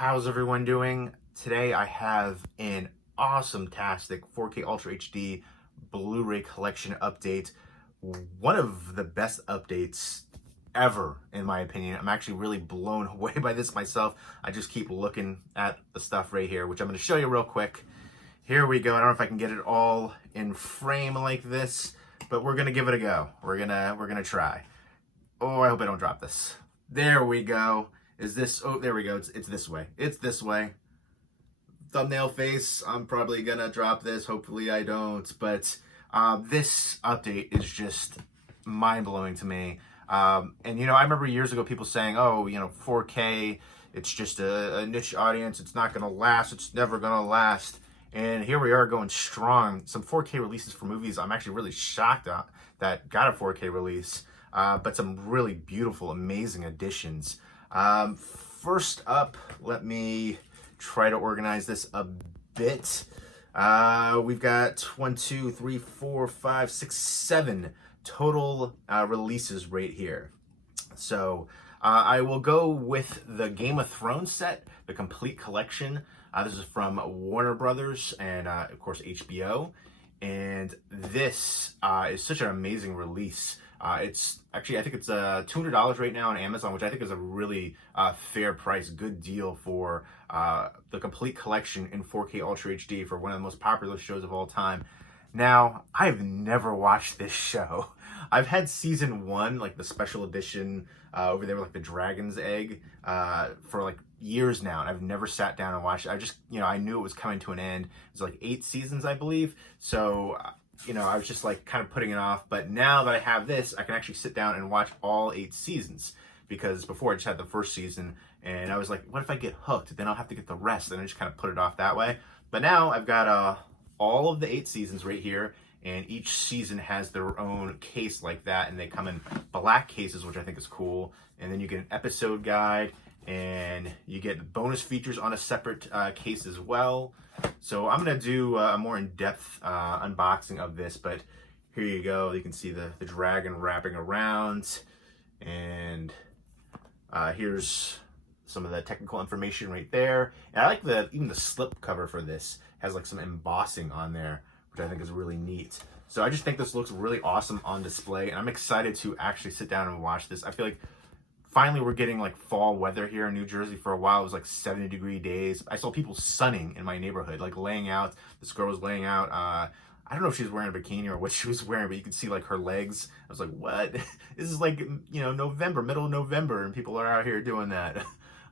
How's everyone doing? Today I have an awesome-tastic 4K Ultra HD Blu-ray collection update. One of the best updates ever, in my opinion. I'm actually really blown away by this myself. I just keep looking at the stuff right here, which I'm going to show you real quick. Here we go. I don't know if I can get it all in frame like this, but we're going to give it a go. We're gonna try. Oh, I hope I don't drop this. There we go. Is this, oh, there we go. It's this way. It's this way. Thumbnail face. I'm probably gonna drop this. Hopefully I don't. But this update is just mind-blowing to me. And, you know, I remember years ago people saying, oh, you know, 4K, it's just a niche audience. It's not gonna last. It's never gonna last. And here we are going strong. Some 4K releases for movies I'm actually really shocked at that got a 4K release. But some really beautiful, amazing additions. First up, let me try to organize this a bit. We've got 1, 2, 3, 4, 5, 6, 7 total releases right here. So I will go with the Game of Thrones set, the complete collection. This is from Warner Brothers and, of course, HBO. And this is such an amazing release. It's actually, I think it's $200 right now on Amazon, which I think is a really fair price, good deal for the complete collection in 4K Ultra HD for one of the most popular shows of all time. Now, I've never watched this show. I've had season 1, like the special edition over there with like the dragon's egg for like years now, and I've never sat down and watched it. I just, you know, I knew it was coming to an end. It was like 8 seasons, I believe. So, you know, I was just like kind of putting it off. But now that I have this, I can actually sit down and watch all 8 seasons. Because before I just had the first season, and I was like, what if I get hooked? Then I'll have to get the rest. And I just kind of put it off that way. But now I've got all of the 8 seasons right here. And each season has their own case like that. And they come in black cases, which I think is cool. And then you get an episode guide. And you get bonus features on a separate case as well. So I'm going to do a more in-depth unboxing of this. But here you go. You can see the dragon wrapping around. And here's some of the technical information right there. And I like even the slip cover for this has like some embossing on there, which I think is really neat. So I just think this looks really awesome on display. And I'm excited to actually sit down and watch this. I feel like finally we're getting like fall weather here in New Jersey. For a while it was like 70-degree days. I saw people sunning in my neighborhood, like laying out. This girl was laying out. I don't know if she was wearing a bikini or what she was wearing, but you could see like her legs. I was like, what? This is like, you know, November, middle of November, and people are out here doing that.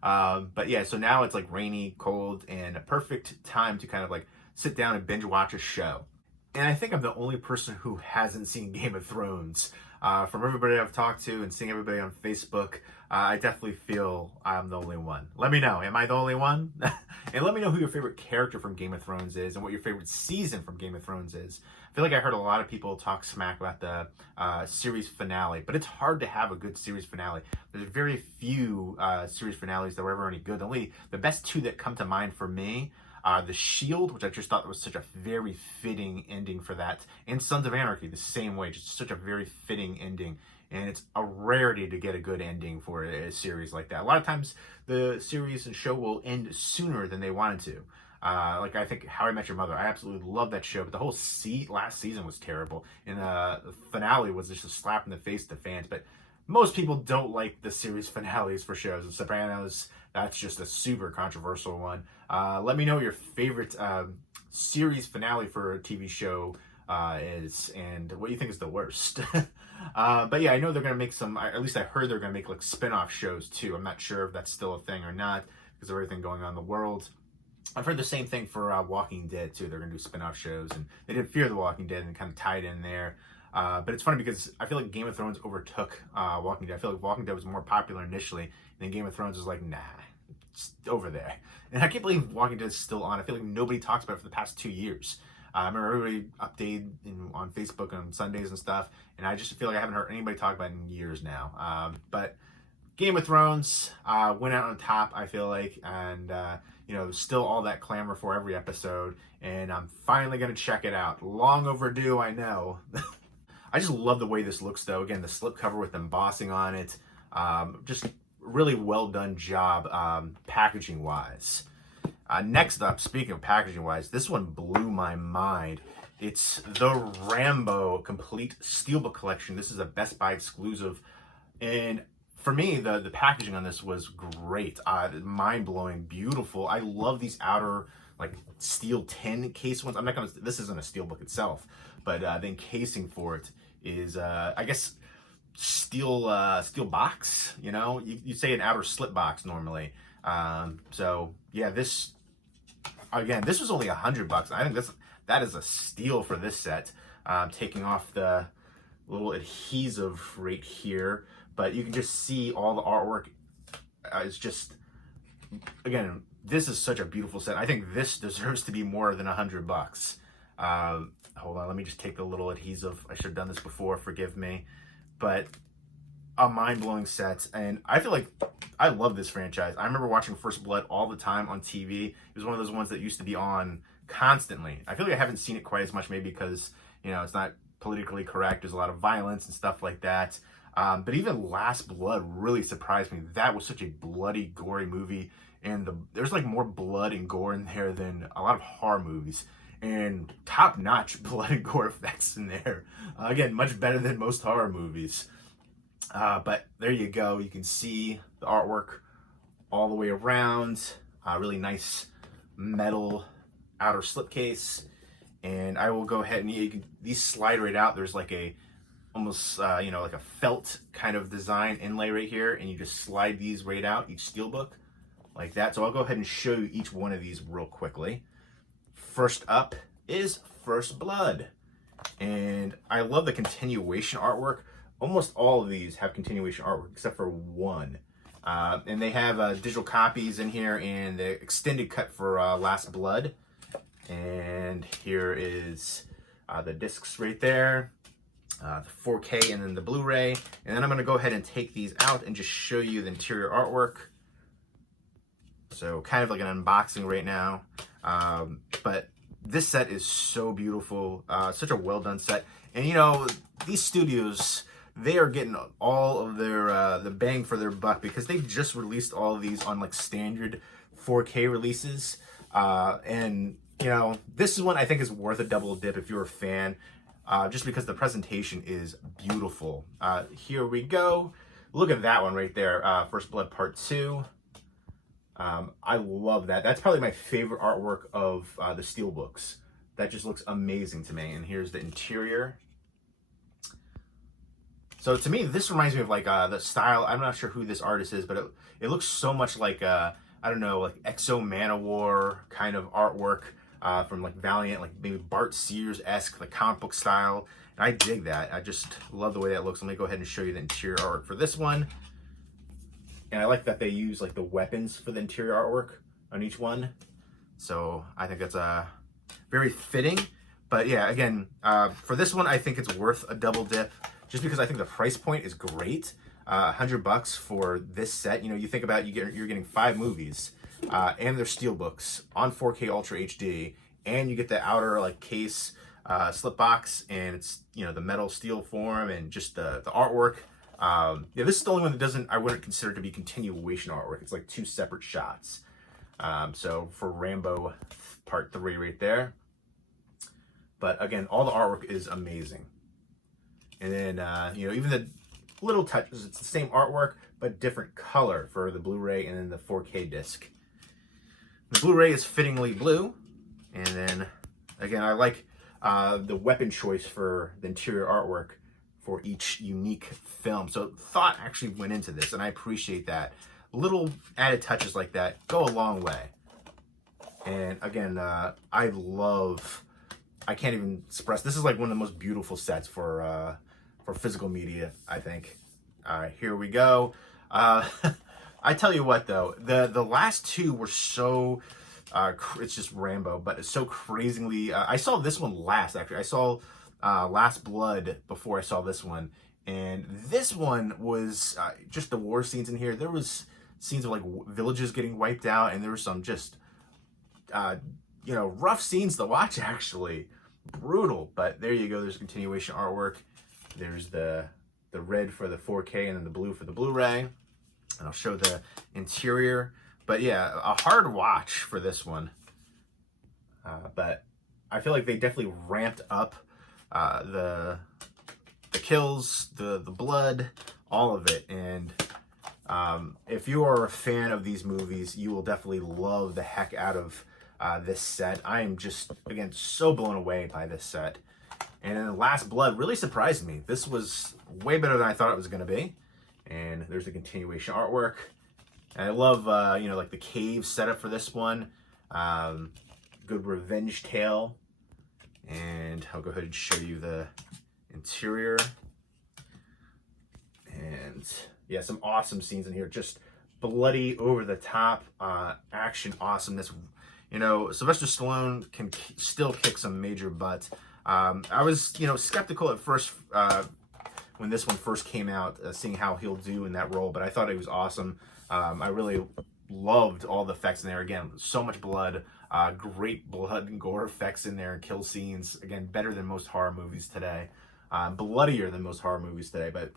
But yeah, so now it's like rainy, cold, and a perfect time to kind of like sit down and binge watch a show. And I think I'm the only person who hasn't seen Game of Thrones. From everybody I've talked to and seeing everybody on Facebook, I definitely feel I'm the only one. Let me know. Am I the only one? And let me know who your favorite character from Game of Thrones is and what your favorite season from Game of Thrones is. I feel like I heard a lot of people talk smack about the series finale, but it's hard to have a good series finale. There's very few series finales that were ever any good. The best 2 that come to mind for me, The Shield, which I just thought was such a very fitting ending for that, and Sons of Anarchy, the same way, just such a very fitting ending. And it's a rarity to get a good ending for a series like that. A lot of times the series and show will end sooner than they wanted to. Like I think How I Met Your Mother, I absolutely love that show, but the whole last season was terrible. And the finale was just a slap in the face to fans. But most people don't like the series finales for shows. The Sopranos, that's just a super controversial one. Let me know what your favorite series finale for a TV show is and what you think is the worst. But yeah, I know they're going to make some, at least I heard they're going to make like spin-off shows too. I'm not sure if that's still a thing or not because of everything going on in the world. I've heard the same thing for Walking Dead too. They're going to do spin-off shows, and they did Fear the Walking Dead and kind of tied in there. But it's funny because I feel like Game of Thrones overtook Walking Dead. I feel like Walking Dead was more popular initially, and then Game of Thrones was like, nah, it's over there. And I can't believe Walking Dead is still on. I feel like nobody talks about it for the past 2 years. I remember everybody updated on Facebook on Sundays and stuff, and I just feel like I haven't heard anybody talk about it in years now. But Game of Thrones went out on top, I feel like, and you know, still all that clamor for every episode, and I'm finally going to check it out. Long overdue, I know. I just love the way this looks, though. Again, the slipcover with embossing on it. Just really well done job packaging wise. Next up, speaking of packaging wise, this one blew my mind. It's the Rambo Complete Steelbook Collection. This is a Best Buy exclusive. And for me, the packaging on this was great. Mind-blowing, beautiful. I love these outer like steel tin case ones. I'm not gonna, this isn't a steelbook itself, but the encasing for it is, I guess, steel box, you know? You say an outer slip box normally. So yeah, this, again, this was only $100. I think that is a steal for this set. Taking off the little adhesive right here, but you can just see all the artwork. It's just, again, this is such a beautiful set. I think this deserves to be more than $100. Hold on, let me just take the little adhesive. I should have done this before, forgive me. But a mind-blowing set, and I feel like I love this franchise. I remember watching First Blood all the time on TV. It was one of those ones that used to be on constantly. I feel like I haven't seen it quite as much, maybe because, you know, it's not politically correct. There's a lot of violence and stuff like that. But even Last Blood really surprised me. That was such a bloody, gory movie, and there's like more blood and gore in there than a lot of horror movies. And top-notch blood and gore effects in there. Again, much better than most horror movies. But there you go. You can see the artwork all the way around. Really nice metal outer slipcase. And I will go ahead and these slide right out. There's like a almost you know, like a felt kind of design inlay right here, and you just slide these right out, each steelbook like that. So I'll go ahead and show you each one of these real quickly. First up is First Blood, and I love the continuation artwork. Almost all of these have continuation artwork except for one, and they have digital copies in here and the extended cut for Last Blood. And here is the discs right there, the 4K and then the Blu-ray. And then I'm going to go ahead and take these out and just show you the interior artwork. So kind of like an unboxing right now. But this set is so beautiful, such a well done set. And you know, these studios, they are getting all of their the bang for their buck, because they've just released all of these on like standard 4K releases. And you know, this is one I think is worth a double dip if you're a fan, just because the presentation is beautiful. Here we go. Look at that one right there, First Blood Part 2. I love that. That's probably my favorite artwork of the Steelbooks. That just looks amazing to me. And here's the interior. So to me, this reminds me of like the style. I'm not sure who this artist is, but it looks so much like, I don't know, like Exo Manowar kind of artwork from like Valiant, like maybe Bart Sears-esque, like comic book style. And I dig that. I just love the way that looks. Let me go ahead and show you the interior artwork for this one. And I like that they use like the weapons for the interior artwork on each one. So I think that's very fitting. But yeah, again, for this one, I think it's worth a double dip, just because I think the price point is great. $100 for this set. You know, you think about you're getting 5 movies, and they're Steelbooks on 4K Ultra HD, and you get the outer like case slip box, and it's, you know, the metal steel form and just the artwork. Yeah, this is the only one that I wouldn't consider to be continuation artwork. It's like 2 separate shots. So for Rambo Part 3 right there. But again, all the artwork is amazing. And then, you know, even the little touches, it's the same artwork, but different color for the Blu-ray and then the 4K disc. The Blu-ray is fittingly blue. And then, again, I like the weapon choice for the interior artwork for each unique film. So thought actually went into this, and I appreciate that. Little added touches like that go a long way. And again, I can't even express, this is like one of the most beautiful sets for physical media, I think. All right, here we go. I tell you what though, the last 2 were so, it's just Rambo, but it's so crazily, I saw this one last actually. I saw Last Blood before I saw this one, and this one was just the war scenes in here. There was scenes of like villages getting wiped out, and there was some just you know, rough scenes to watch, actually. Brutal. But there you go, there's continuation artwork. There's the red for the 4K and then the blue for the Blu-ray. And I'll show the interior. But yeah, a hard watch for this one. But I feel like they definitely ramped up the kills, the blood, all of it. And if you are a fan of these movies, you will definitely love the heck out of this set. I am just, again, so blown away by this set. And then Last Blood really surprised me. This was way better than I thought it was going to be. And there's the continuation artwork. And I love, you know, like the cave setup for this one. Good revenge tale. And I'll go ahead and show you the interior. And yeah, some awesome scenes in here. Just bloody, over the top, action awesomeness. You know, Sylvester Stallone can still kick some major butt. I was, you know, skeptical at first when this one first came out, seeing how he'll do in that role, but I thought it was awesome. I really loved all the effects in there. Again, so much blood, great blood and gore effects in there, and kill scenes. Again, better than most horror movies today. Bloodier than most horror movies today, but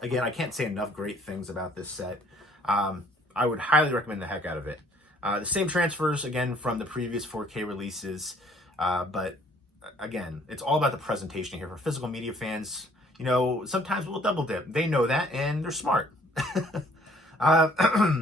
again, I can't say enough great things about this set. I would highly recommend the heck out of it. The same transfers, again, from the previous 4K releases, but again, it's all about the presentation here. For physical media fans, you know, sometimes we'll double dip. They know that, and they're smart.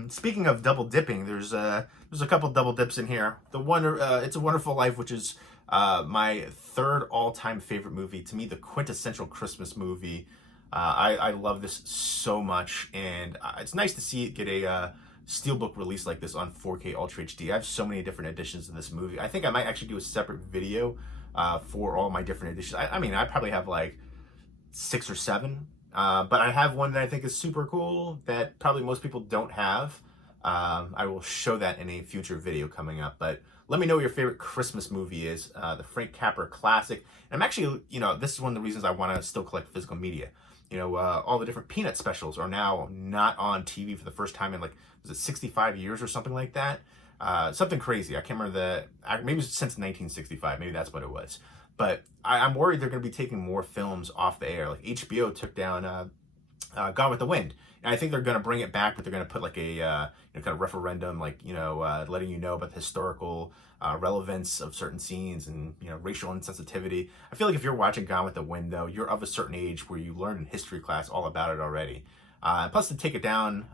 Speaking of double dipping, there's a couple double dips in here. It's a Wonderful Life, which is my third all-time favorite movie. To me, the quintessential Christmas movie. I love this so much, and it's nice to see it get a Steelbook release like this on 4K Ultra HD. I have so many different editions of this movie. I think I might actually do a separate video for all my different editions. I mean, I probably have like 6 or 7, but I have one that I think is super cool that probably most people don't have. I will show that in a future video coming up, but let me know what your favorite Christmas movie is. The Frank Capra classic. And I'm actually, you know, this is one of the reasons I want to still collect physical media. You know, all the different Peanut specials are now not on TV for the first time in, like, was it 65 years or something like that? Something crazy. I can't remember maybe it was since 1965. Maybe that's what it was. But I'm worried they're going to be taking more films off the air. Like HBO took down Gone with the Wind. And I think they're going to bring it back, but they're going to put like a you know, kind of referendum, like, you know, letting you know about the historical relevance of certain scenes and, you know, racial insensitivity. I feel like if you're watching Gone with the Wind, though, you're of a certain age where you learned in history class all about it already. Plus, to take it down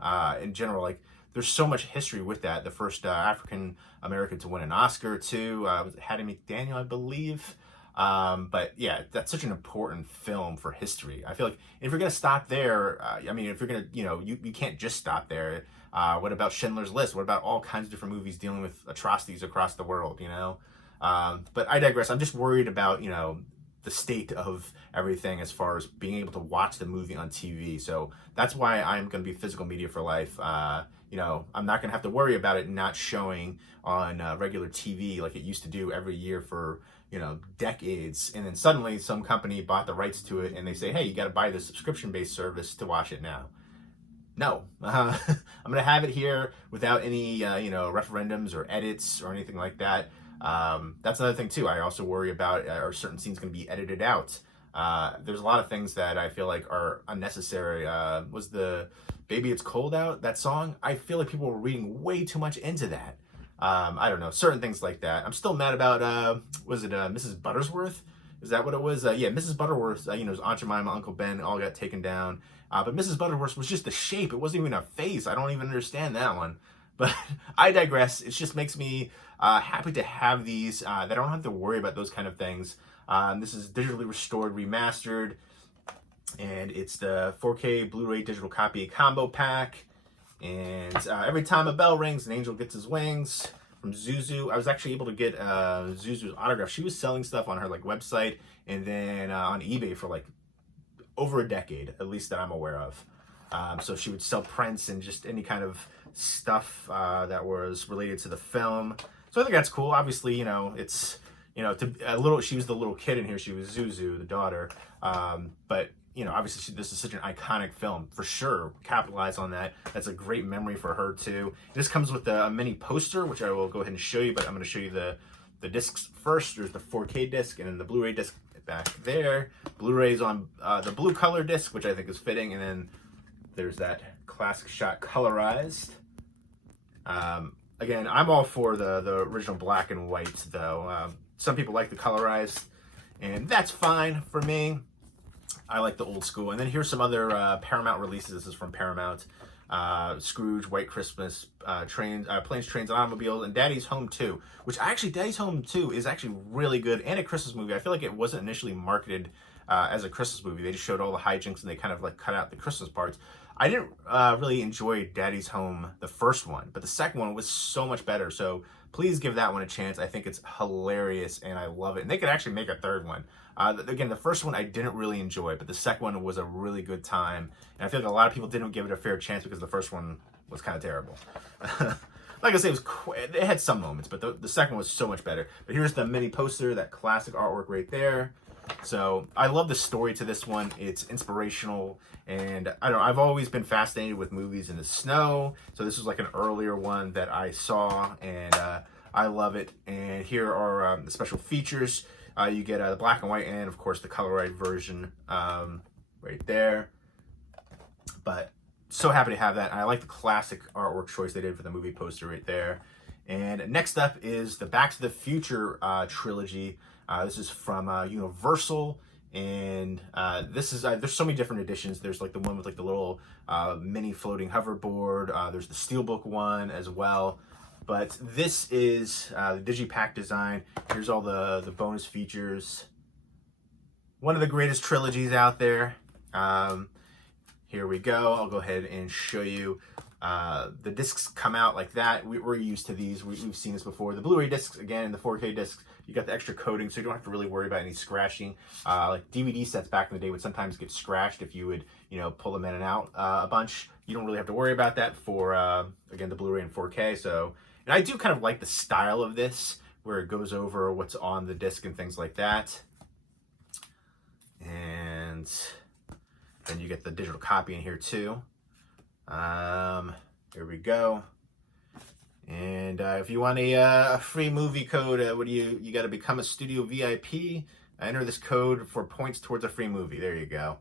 in general, like, there's so much history with that. The first African American to win an Oscar, too, was Hattie McDaniel, I believe. But yeah, that's such an important film for history. I feel like if you're going to stop there, I mean, if you're going to, you know, you can't just stop there. What about Schindler's List? What about all kinds of different movies dealing with atrocities across the world, you know? But I digress. I'm just worried about, you know, the state of everything as far as being able to watch the movie on TV. So that's why I'm going to be physical media for life. You know, I'm not going to have to worry about it not showing on regular TV like it used to do every year for, you know, decades. And then suddenly some company bought the rights to it and they say, hey, you got to buy the subscription-based service to watch it now. No, I'm going to have it here without any, you know, referendums or edits or anything like that. That's another thing too. I also worry about, are certain scenes going to be edited out? There's a lot of things that I feel like are unnecessary. Was the Baby It's Cold Out, that song? I feel like people were reading way too much into that. I don't know, certain things like that. I'm still mad about, was it Mrs. Buttersworth? Is that what it was? Yeah, Mrs. Butterworth, you know, it was Aunt Jemima, Uncle Ben, all got taken down. But Mrs. Butterworth was just a shape. It wasn't even a face. I don't even understand that one. But I digress. It just makes me happy to have these. That I don't have to worry about those kind of things. This is digitally restored, remastered. And it's the 4K Blu-ray digital copy combo pack. And every time a bell rings, an angel gets his wings. From Zuzu. I was actually able to get Zuzu's autograph. She was selling stuff on her like website and then on eBay for like over a decade, at least that I'm aware of. So she would sell prints and just any kind of stuff that was related to the film. So I think that's cool. Obviously, you know, it's, you know, she was the little kid in here. She was Zuzu, the daughter. But you know, obviously this is such an iconic film. For sure, capitalize on that. That's a great memory for her too. This comes with a mini poster, which I will go ahead and show you, but I'm going to show you the discs first. There's the 4K disc and then the Blu-ray disc back there. Blu-ray's on the blue color disc, which I think is fitting, and then there's that classic shot colorized. Again, I'm all for the original black and white, though. Some people like the colorized, and that's fine for me. I like the old school. And then here's some other Paramount releases. This is from Paramount. Scrooge, White Christmas, Planes, Trains, and Automobiles, and Daddy's Home 2, which actually, Daddy's Home 2 is actually really good, and a Christmas movie. I feel like it wasn't initially marketed as a Christmas movie. They just showed all the hijinks, and they kind of like cut out the Christmas parts. I didn't really enjoy Daddy's Home, the first one, but the second one was so much better, so please give that one a chance. I think it's hilarious, and I love it, and they could actually make a third one. Again, the first one I didn't really enjoy, but the second one was a really good time. And I feel like a lot of people didn't give it a fair chance because the first one was kind of terrible. Like I say, it had some moments, but the second one was so much better. But here's the mini poster, that classic artwork right there. So I love the story to this one. It's inspirational, and I don't know, I've always been fascinated with movies in the snow. So this was like an earlier one that I saw, and I love it. And here are the special features. You get the black and white and, of course, the colorized version right there. But so happy to have that. And I like the classic artwork choice they did for the movie poster right there. And next up is the Back to the Future trilogy. This is from Universal. And this is, there's so many different editions. There's like the one with like the little mini floating hoverboard. There's the Steelbook one as well. But this is the Digipack design. Here's all the bonus features. One of the greatest trilogies out there. Here we go. I'll go ahead and show you. The discs come out like that. We're used to these. We've seen this before. The Blu-ray discs, again, the 4K discs, you got the extra coating, so you don't have to really worry about any scratching. Like DVD sets back in the day would sometimes get scratched if you would, pull them in and out a bunch. You don't really have to worry about that for, again, the Blu-ray and 4K. And I do kind of like the style of this, where it goes over what's on the disc and things like that. And then you get the digital copy in here too. Here we go. And if you want a free movie code, you got to become a studio VIP. Enter this code for points towards a free movie. There you go.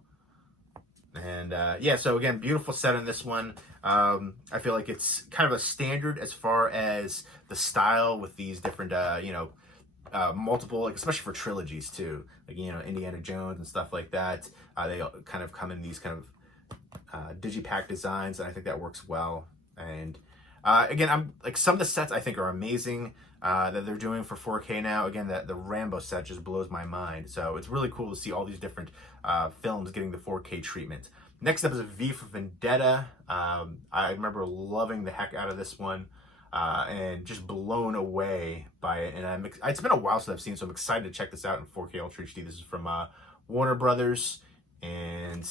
And yeah, so again, beautiful set on this one. I feel like it's kind of a standard as far as the style with these different, multiple, like especially for trilogies too, like Indiana Jones and stuff like that. They kind of come in these kind of digipack designs, and I think that works well. And again, I'm like, some of the sets I think are amazing that they're doing for 4K now. Again, the Rambo set just blows my mind. So it's really cool to see all these different films getting the 4K treatment. Next up is a V for Vendetta. I remember loving the heck out of this one and just blown away by it. And it's been a while since I've seen it, so I'm excited to check this out in 4K Ultra HD. This is from Warner Brothers. And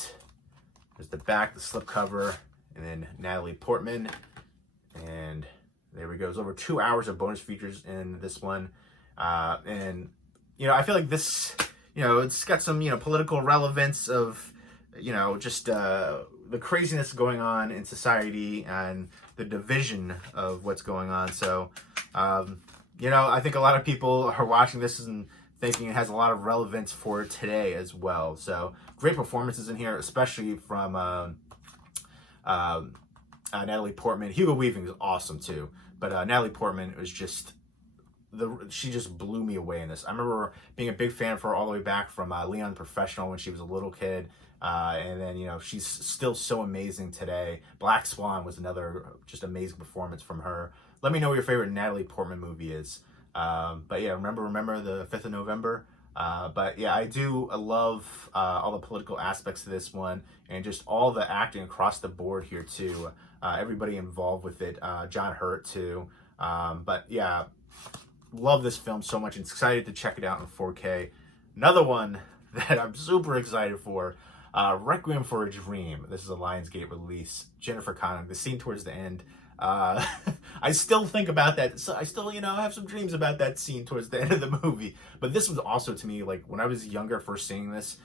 there's the back, the slipcover, and then Natalie Portman. And there we go. There's over 2 hours of bonus features in this one. And, I feel like this, it's got some, political relevance of, just the craziness going on in society and the division of what's going on. So, I think a lot of people are watching this and thinking it has a lot of relevance for today as well. So great performances in here, especially from Natalie Portman. Hugo Weaving is awesome too, but Natalie Portman was just she just blew me away in this. I remember being a big fan for her all the way back from Leon the Professional when she was a little kid, and then she's still so amazing today. Black Swan was another just amazing performance from her. Let me know what your favorite Natalie Portman movie is. But yeah, remember the 5th of November. But yeah, I love all the political aspects of this one, and just all the acting across the board here too. Everybody involved with it. John Hurt too. But yeah, love this film so much, and excited to check it out in 4K. Another one that I'm super excited for, Requiem for a Dream. This is a Lionsgate release. Jennifer Connelly, the scene towards the end. I still think about that. So I still, have some dreams about that scene towards the end of the movie. But this was also, to me, like when I was younger, first seeing this,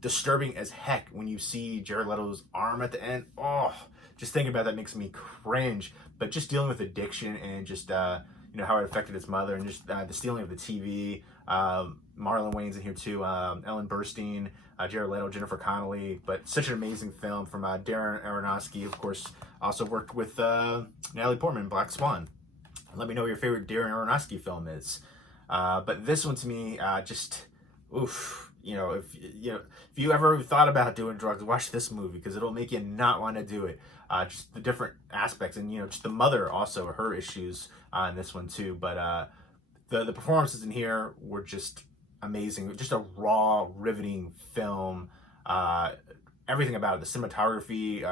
disturbing as heck when you see Jared Leto's arm at the end. Oh, just thinking about that makes me cringe. But just dealing with addiction and just, how it affected his mother, and just the stealing of the TV. Marlon Wayne's in here too, Ellen Burstyn, Jared Leto, Jennifer Connelly, but such an amazing film from Darren Aronofsky. Of course, also worked with Natalie Portman in Black Swan. Let me know what your favorite Darren Aronofsky film is. But this one to me, just, oof. If you ever thought about doing drugs, watch this movie, because it'll make you not want to do it. Just the different aspects, and just the mother also, her issues in this one too. But the performances in here were just amazing. Just a raw, riveting film. Everything about it, the cinematography,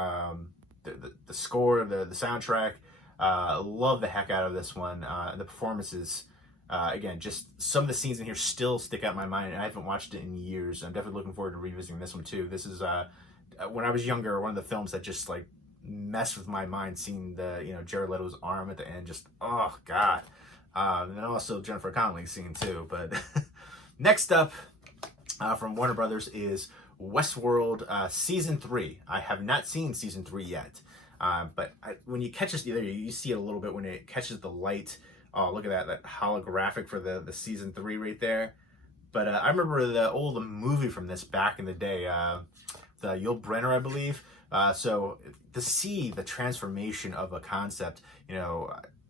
the score, the soundtrack. Love the heck out of this one. The performances. Again, just some of the scenes in here still stick out in my mind, and I haven't watched it in years. I'm definitely looking forward to revisiting this one too. This is when I was younger, one of the films that just like messed with my mind, seeing the Jared Leto's arm at the end. Just, oh god. And then also Jennifer Connelly's scene too. But next up from Warner Brothers is Westworld season 3. I have not seen season 3 yet, but when you catch this, you see it a little bit when it catches the light. Oh, look at that holographic for the season 3 right there. But I remember the old movie from this back in the day, the Yul Brynner, I believe. So to see the transformation of a concept,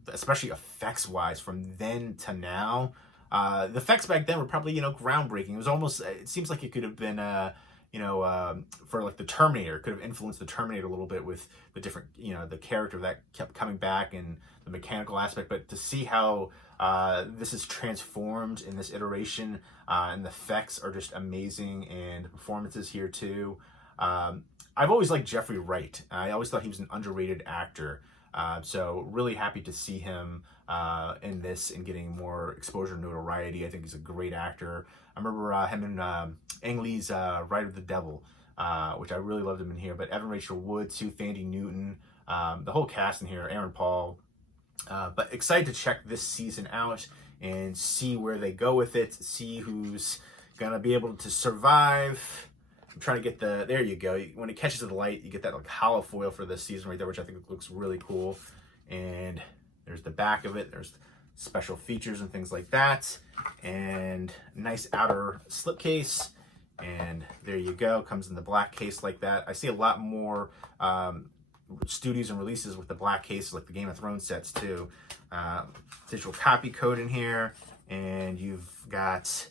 especially effects-wise from then to now, the effects back then were probably, groundbreaking. It was almost, it seems like it could have been, for like the Terminator, it could have influenced the Terminator a little bit with the different, the character that kept coming back and the mechanical aspect. But to see how this is transformed in this iteration, and the effects are just amazing, and the performances here too. I've always liked Jeffrey Wright. I always thought he was an underrated actor. So really happy to see him in this and getting more exposure and notoriety. I think he's a great actor. I remember him in Ang Lee's Ride of the Devil, which I really loved him in here. But Evan Rachel Wood too, Thandie Newton, the whole cast in here, Aaron Paul. But excited to check this season out and see where they go with it, see who's gonna be able to survive. I'm trying to get there you go. When it catches the light, you get that like hollow foil for this season right there, which I think looks really cool. And there's the back of it. There's special features and things like that. And nice outer slipcase. And there you go. Comes in the black case like that. I see a lot more studios and releases with the black case, like the Game of Thrones sets too. Digital copy code in here. And you've got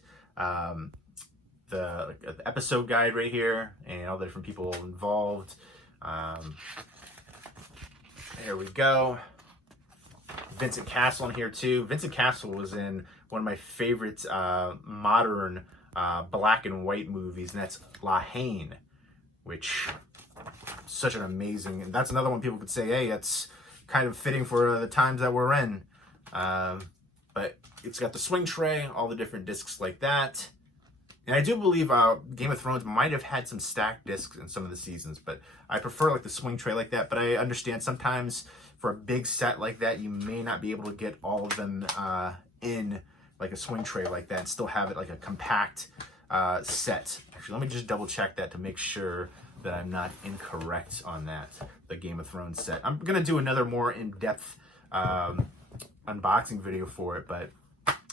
the episode guide right here and all the different people involved. There we go. Vincent Castle in here too. Vincent Castle was in one of my favorite modern black and white movies, and that's La Haine, which such an amazing, and that's another one people could say, hey, that's kind of fitting for the times that we're in. But it's got the swing tray, all the different discs like that. And I do believe Game of Thrones might have had some stacked discs in some of the seasons, but I prefer like the swing tray like that. But I understand sometimes for a big set like that, you may not be able to get all of them in like a swing tray like that and still have it like a compact set. Actually, let me just double check that to make sure that I'm not incorrect on that, the Game of Thrones set. I'm going to do another more in-depth unboxing video for it, but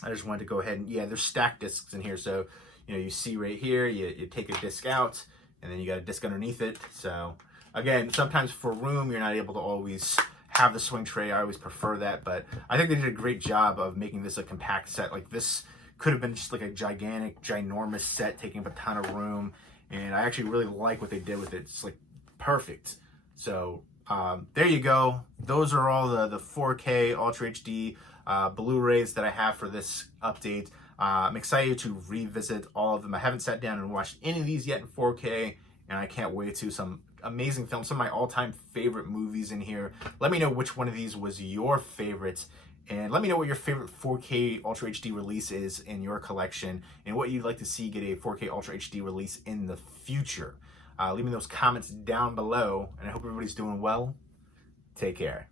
I just wanted to go ahead and, yeah, there's stacked discs in here. So, you see right here, you take a disc out, and then you got a disc underneath it. So, again, sometimes for room, you're not able to always have the swing tray. I always prefer that, but I think they did a great job of making this a compact set. Like, this could have been just like a gigantic, ginormous set taking up a ton of room, and I actually really like what they did with it. It's like perfect. So, there you go. Those are all the 4K Ultra HD Blu-rays that I have for this update. I'm excited to revisit all of them. I haven't sat down and watched any of these yet in 4K, and I can't wait to. Some amazing films, some of my all-time favorite movies in here. Let me know which one of these was your favorite, and let me know what your favorite 4K Ultra HD release is in your collection, and what you'd like to see get a 4K Ultra HD release in the future. Leave me those comments down below, and I hope everybody's doing well. Take care.